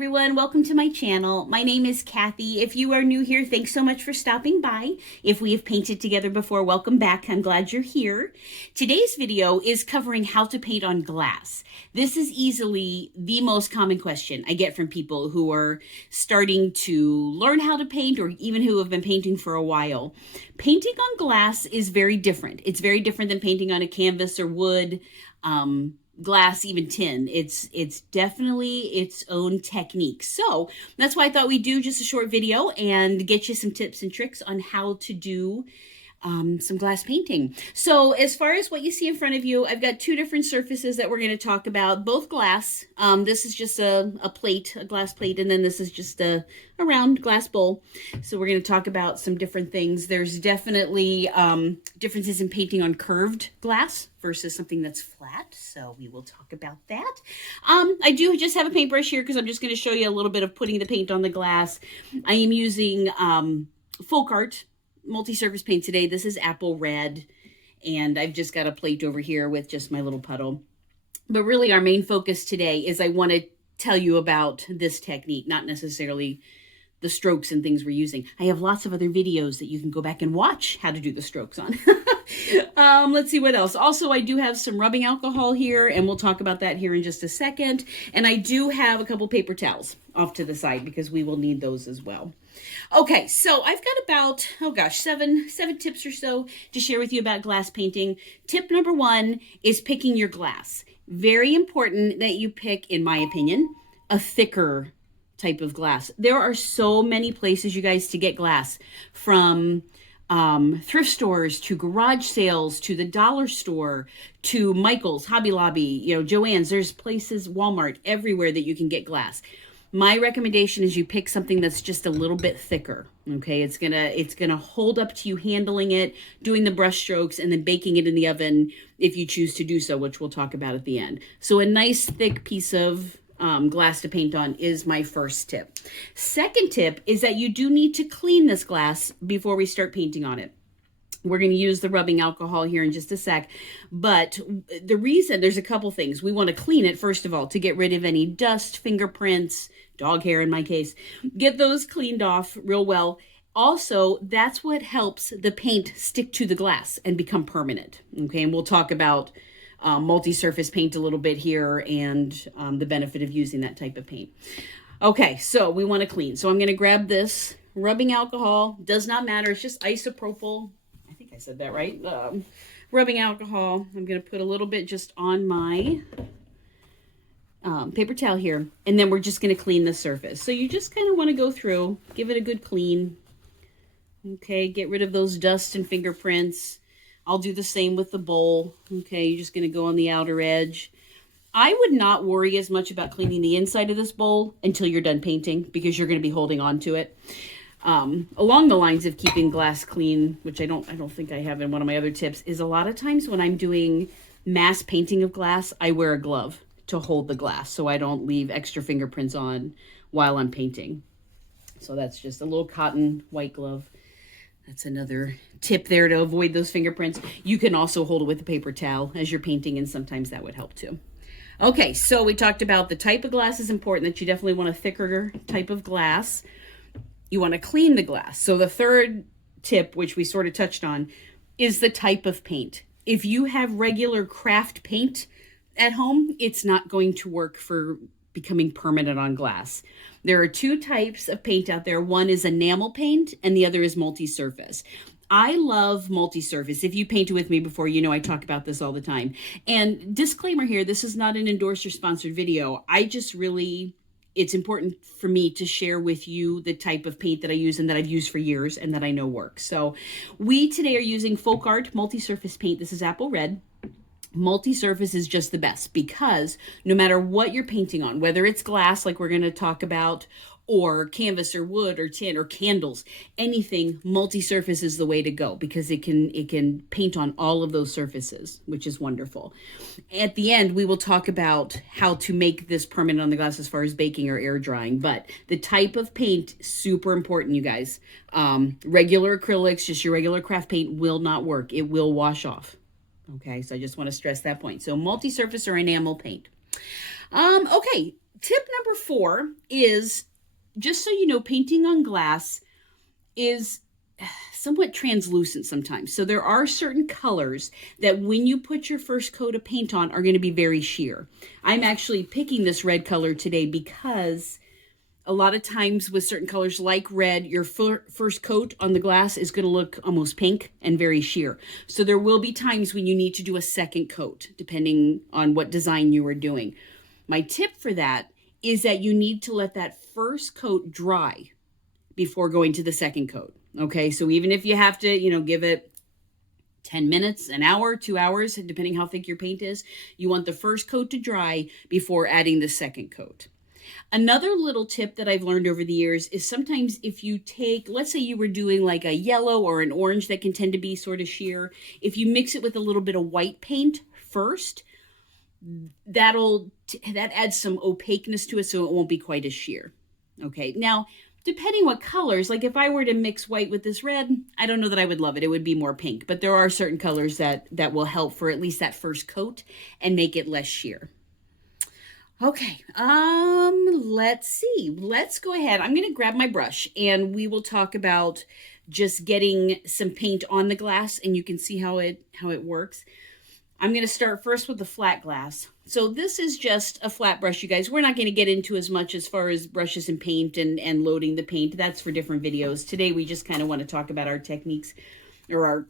everyone, welcome to my channel. My name is Kathy. If you are new here, thanks so much for stopping by. If we have painted together before, welcome back. I'm glad you're here. Today's video is covering how to paint on glass. This is easily the most common question I get from people who are starting to learn how to paint or even who have been painting for a while. Painting on glass is very different. It's very different than painting on a canvas or wood, glass, even tin. It's definitely its own technique. So that's why I thought we'd do just a short video and get you some tips and tricks on how to do some glass painting. So as far as what you see in front of you, I've got two different surfaces that we're going to talk about, both glass. This is just a plate, a glass plate, and then this is just a round glass bowl. So we're going to talk about some different things. There's definitely differences in painting on curved glass versus something that's flat. So we will talk about that. I do just have a paintbrush here because I'm just going to show you a little bit of putting the paint on the glass. I am using Folk Art multi-surface paint today. This is apple red, and I've just got a plate over here with just my little puddle. But really our main focus today is I want to tell you about this technique, not necessarily the strokes and things we're using. I have lots of other videos that you can go back and watch how to do the strokes on. Let's see what else. Also, I do have some rubbing alcohol here, and we'll talk about that here in just a second. And I do have a couple paper towels off to the side because we will need those as well. Okay, so I've got about, oh gosh, seven tips or so to share with you about glass painting. Tip number one is picking your glass. Very important that you pick, in my opinion, a thicker type of glass. There are so many places, you guys, to get glass, from thrift stores to garage sales to the dollar store to Michael's, Hobby Lobby, Joann's. There's places, Walmart, everywhere that you can get glass. My recommendation is you pick something that's just a little bit thicker. Okay, it's gonna hold up to you handling it, doing the brush strokes, and then baking it in the oven if you choose to do so, which we'll talk about at the end. So a nice thick piece of glass to paint on is my first tip. Second tip is that you do need to clean this glass before we start painting on it. We're going to use the rubbing alcohol here in just a sec, but the reason, there's a couple things. We want to clean it, first of all, to get rid of any dust, fingerprints, dog hair in my case. Get those cleaned off real well. Also, that's what helps the paint stick to the glass and become permanent. Okay, and we'll talk about multi-surface paint a little bit here and the benefit of using that type of paint. Okay, so we want to clean. So I'm going to grab this rubbing alcohol. Does not matter. It's just isopropyl. I think I said that right. Rubbing alcohol. I'm going to put a little bit just on my paper towel here, and then we're just going to clean the surface. So you just kind of want to go through, give it a good clean. Okay, get rid of those dust and fingerprints. I'll do the same with the bowl. Okay, you're just going to go on the outer edge. I would not worry as much about cleaning the inside of this bowl until you're done painting, because you're going to be holding on to it. Along the lines of keeping glass clean, which I don't think I have in one of my other tips, is a lot of times when I'm doing mass painting of glass, I wear a glove to hold the glass so I don't leave extra fingerprints on while I'm painting. So that's just a little cotton white glove. That's another tip there to avoid those fingerprints. You can also hold it with a paper towel as you're painting, and sometimes that would help too. Okay, so we talked about the type of glass is important, that you definitely want a thicker type of glass. You want to clean the glass. So the third tip, which we sort of touched on, is the type of paint. If you have regular craft paint at home, it's not going to work for becoming permanent on glass. There are two types of paint out there. One is enamel paint and the other is multi-surface. I love multi-surface. If you painted with me before, you know I talk about this all the time. And disclaimer here, this is not an endorsed or sponsored video. It's important for me to share with you the type of paint that I use and that I've used for years and that I know works. So we today are using Folk Art multi-surface paint. This is apple red. Multi-surface is just the best because no matter what you're painting on, whether it's glass like we're going to talk about, or canvas or wood or tin or candles, anything, multi-surface is the way to go because it can paint on all of those surfaces, which is wonderful. At the end, we will talk about how to make this permanent on the glass as far as baking or air drying, but the type of paint, super important, you guys. Regular acrylics, just your regular craft paint will not work. It will wash off. Okay, so I just want to stress that point. So multi-surface or enamel paint. Okay, tip number 4 is, just so you know, painting on glass is somewhat translucent sometimes. So there are certain colors that when you put your first coat of paint on are going to be very sheer. I'm actually picking this red color today because a lot of times with certain colors like red, your first coat on the glass is going to look almost pink and very sheer. So there will be times when you need to do a second coat, depending on what design you are doing. My tip for that is that you need to let that first coat dry before going to the second coat. Okay, so even if you have to, give it 10 minutes, an hour, 2 hours, depending how thick your paint is, you want the first coat to dry before adding the second coat. Another little tip that I've learned over the years is sometimes if you take, let's say you were doing like a yellow or an orange that can tend to be sort of sheer, if you mix it with a little bit of white paint first, that adds some opaqueness to it so it won't be quite as sheer. Okay, now depending what colors, like if I were to mix white with this red, I don't know that I would love it. It would be more pink, but there are certain colors that will help for at least that first coat and make it less sheer. Okay, let's see. Let's go ahead. I'm going to grab my brush and we will talk about just getting some paint on the glass and you can see how it works. I'm going to start first with the flat glass. So this is just a flat brush, you guys. We're not going to get into as much as far as brushes and paint and loading the paint. That's for different videos. Today we just kind of want to talk about our techniques or our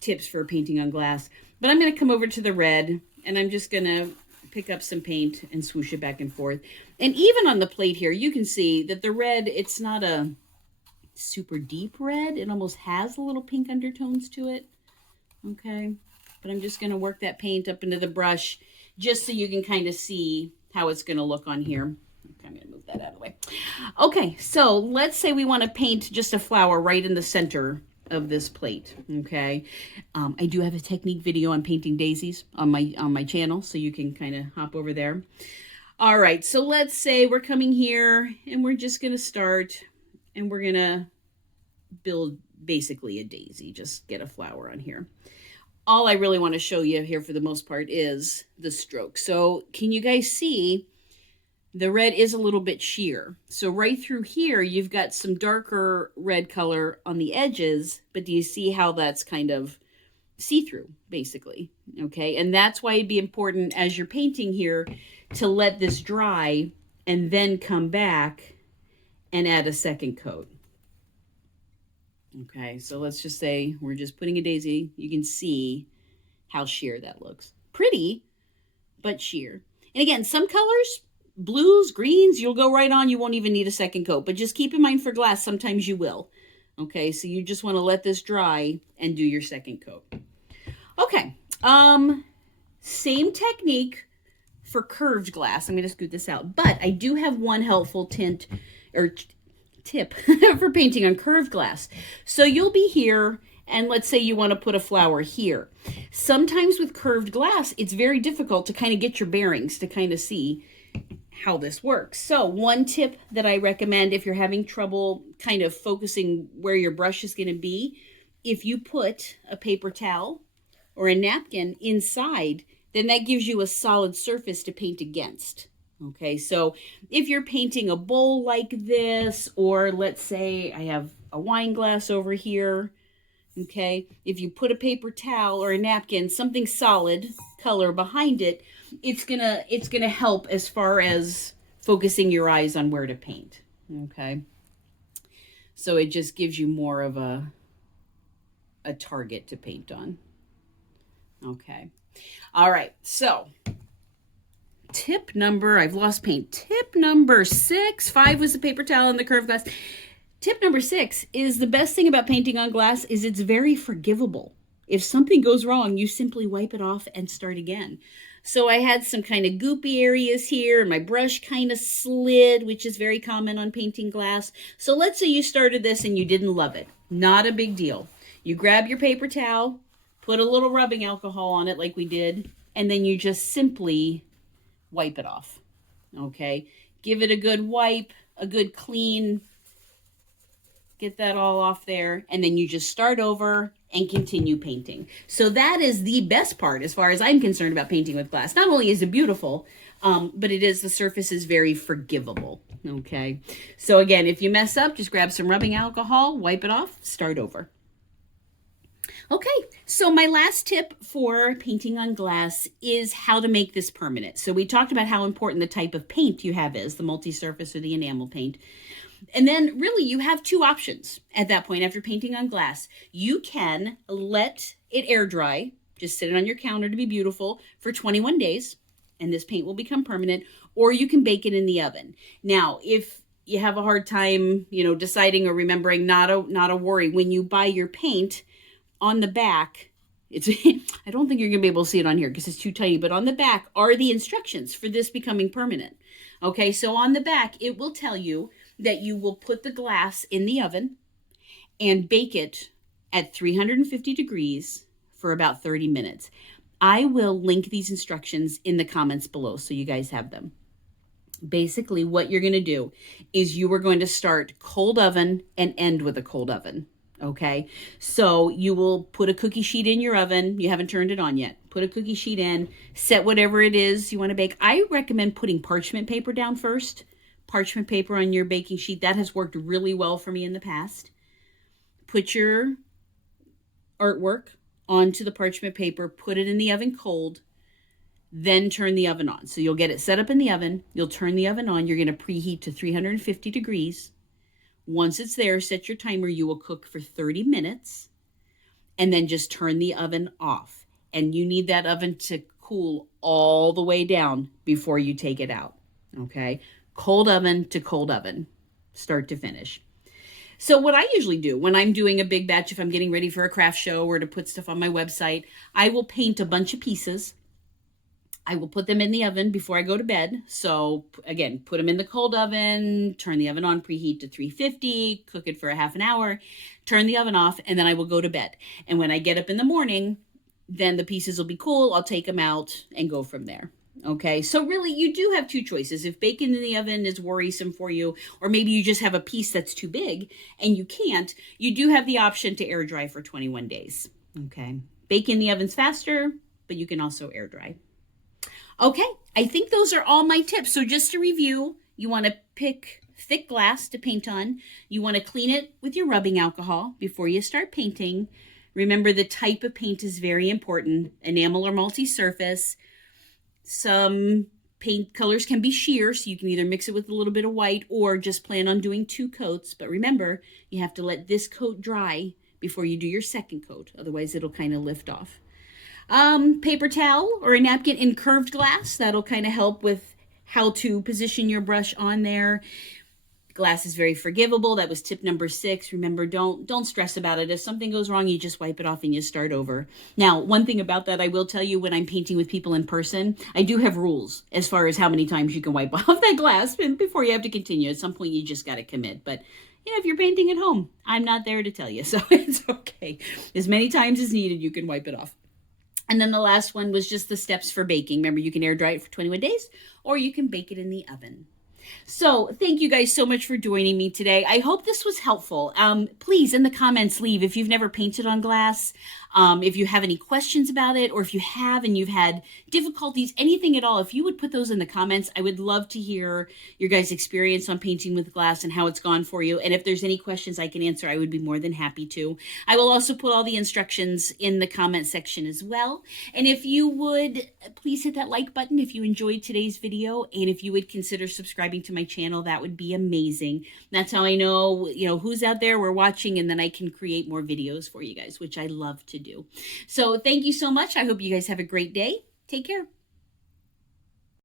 tips for painting on glass. But I'm going to come over to the red and I'm just going to pick up some paint and swoosh it back and forth. And even on the plate here, you can see that the red, it's not a super deep red. It almost has a little pink undertones to it. Okay. But I'm just going to work that paint up into the brush just so you can kind of see how it's going to look on here. Okay, I'm going to move that out of the way. Okay, so let's say we want to paint just a flower right in the center of this plate. Okay, I do have a technique video on painting daisies on my channel, so you can kind of hop over there. All right, so let's say we're coming here and we're just going to start and we're going to build basically a daisy, just get a flower on here. All I really want to show you here for the most part is the stroke. So can you guys see the red is a little bit sheer? So right through here, you've got some darker red color on the edges, but do you see how that's kind of see-through, basically? Okay, and that's why it'd be important as you're painting here to let this dry and then come back and add a second coat. Okay, so let's just say we're just putting a daisy. You can see how sheer that looks. Pretty, but sheer. And again, some colors, blues, greens, you'll go right on. You won't even need a second coat. But just keep in mind for glass, sometimes you will. Okay, so you just want to let this dry and do your second coat. Okay, same technique for curved glass. I'm going to scoot this out. But I do have one helpful tip for painting on curved glass. So you'll be here and let's say you want to put a flower here. Sometimes with curved glass, it's very difficult to kind of get your bearings to kind of see how this works. So one tip that I recommend if you're having trouble kind of focusing where your brush is going to be, if you put a paper towel or a napkin inside, then that gives you a solid surface to paint against. Okay, so if you're painting a bowl like this, or let's say I have a wine glass over here, okay, if you put a paper towel or a napkin, something solid color behind it, it's gonna help as far as focusing your eyes on where to paint. Okay, so it just gives you more of a target to paint on. Okay, all right, so tip number, I've lost paint. Tip number 6, 5 was the paper towel and the curved glass. Tip number 6 is the best thing about painting on glass is it's very forgivable. If something goes wrong, you simply wipe it off and start again. So I had some kind of goopy areas here and my brush kind of slid, which is very common on painting glass. So let's say you started this and you didn't love it. Not a big deal. You grab your paper towel, put a little rubbing alcohol on it like we did, and then you just simply wipe it off. Okay, give it a good wipe, a good clean, get that all off there, and then you just start over and continue painting. So that is the best part as far as I'm concerned about painting with glass. Not only is it beautiful, but the surface is very forgivable. Okay. So again, if you mess up, just grab some rubbing alcohol, wipe it off, start over. Okay, so my last tip for painting on glass is how to make this permanent. So we talked about how important the type of paint you have is, the multi-surface or the enamel paint. And then really you have two options at that point after painting on glass. You can let it air dry, just sit it on your counter to be beautiful for 21 days, and this paint will become permanent, or you can bake it in the oven. Now, if you have a hard time, deciding or remembering, not a worry. When you buy your paint, on the back, I don't think you're going to be able to see it on here because it's too tiny, but on the back are the instructions for this becoming permanent. Okay, so on the back, it will tell you that you will put the glass in the oven and bake it at 350 degrees for about 30 minutes. I will link these instructions in the comments below so you guys have them. Basically, what you're going to do is you are going to start cold oven and end with a cold oven. Okay, so you will put a cookie sheet in your oven. You haven't turned it on yet. Put a cookie sheet in, set whatever it is you want to bake. I recommend putting parchment paper down first. Parchment paper on your baking sheet. That has worked really well for me in the past. Put your artwork onto the parchment paper, put it in the oven cold, then turn the oven on. So you'll get it set up in the oven. You'll turn the oven on. You're going to preheat to 350 degrees. Once it's there, set your timer. You will cook for 30 minutes and then just turn the oven off. And you need that oven to cool all the way down before you take it out. Okay? Cold oven to cold oven, start to finish. So what I usually do when I'm doing a big batch, if I'm getting ready for a craft show or to put stuff on my website, I will paint a bunch of pieces. I will put them in the oven before I go to bed. So again, put them in the cold oven, turn the oven on, preheat to 350, cook it for a half an hour, turn the oven off, and then I will go to bed. And when I get up in the morning, then the pieces will be cool. I'll take them out and go from there. Okay, so really you do have two choices. If baking in the oven is worrisome for you, or maybe you just have a piece that's too big and you can't, you do have the option to air dry for 21 days. Okay, bake in the oven's faster, but you can also air dry. Okay, I think those are all my tips. So just to review, you want to pick thick glass to paint on. You want to clean it with your rubbing alcohol before you start painting. Remember, the type of paint is very important. Enamel or multi-surface. Some paint colors can be sheer, so you can either mix it with a little bit of white or just plan on doing 2 coats. But remember, you have to let this coat dry before you do your second coat. Otherwise, it'll kind of lift off. Paper towel or a napkin in curved glass. That'll kind of help with how to position your brush on there. Glass is very forgivable. That was tip number 6. Remember, don't stress about it. If something goes wrong, you just wipe it off and you start over. Now, one thing about that, I will tell you, when I'm painting with people in person, I do have rules as far as how many times you can wipe off that glass before you have to continue. At some point, you just got to commit. But if you're painting at home, I'm not there to tell you, so it's okay. As many times as needed, you can wipe it off. And then the last one was just the steps for baking. Remember, you can air dry it for 21 days, or you can bake it in the oven. So thank you guys so much for joining me today. I hope this was helpful. Please, in the comments, leave if you've never painted on glass, if you have any questions about it, or if you have and you've had difficulties, anything at all, if you would put those in the comments, I would love to hear your guys' experience on painting with glass and how it's gone for you. And if there's any questions I can answer, I would be more than happy to. I will also put all the instructions in the comment section as well. And if you would, please hit that like button if you enjoyed today's video. And if you would consider subscribing to my channel, that would be amazing. That's how I know, who's out there, we're watching, and then I can create more videos for you guys, which I love to do. So thank you so much. I hope you guys have a great day. Take care.